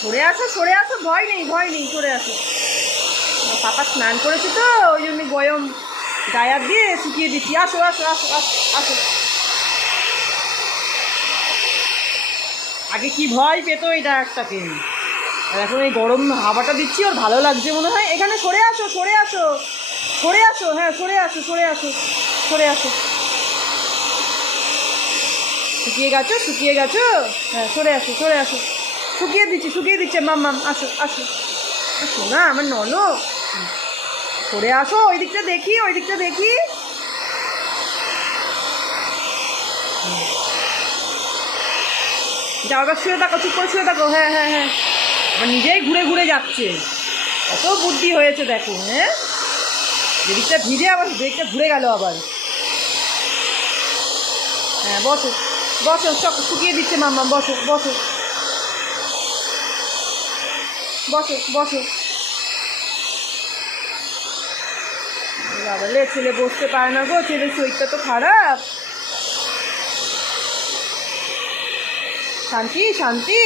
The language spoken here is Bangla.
সরে আসো, ভয় নেই সরে আসো। পাপা স্নান করেছে তো ওই জন্য গরম ডায়ার দিয়ে শুকিয়ে দিচ্ছি। আসো আসো আসো আসো আসো। আগে কি ভয় পেতো এই ডায়ারটাকে, আর এখন এই গরম হাওয়াটা দিচ্ছি, ওর ভালো লাগছে মনে হয়। এখানে সরে আসো সরে আসো সরে আসো, হ্যাঁ সরে আসো সরে আসো সরে আসো। শুকিয়ে গেছো, হ্যাঁ সরে আসো সরে আসো। শুকিয়ে দিচ্ছে মাম্মাম। আসো আসো আসো না আমার ননো, সরে আসো। ওই দিকটা দেখি। যাও এবার শুয়ে থাকো, চুপ করে শুয়ে থাকো। হ্যাঁ হ্যাঁ হ্যাঁ, আবার নিজেই ঘুরে ঘুরে যাচ্ছে। কত বুদ্ধি হয়েছে দেখো। হ্যাঁ, যেদিকটা ভিজে আবার দিকটা ঘুরে গেল আবার। হ্যাঁ বসো বসো, শুকিয়ে দিচ্ছে মাম্মা। বসো বসো বসো বসো। বাবা ছেলে বসতে পারে না গো, ছেলের শরীরটা তো খারাপ। শান্তি শান্তি।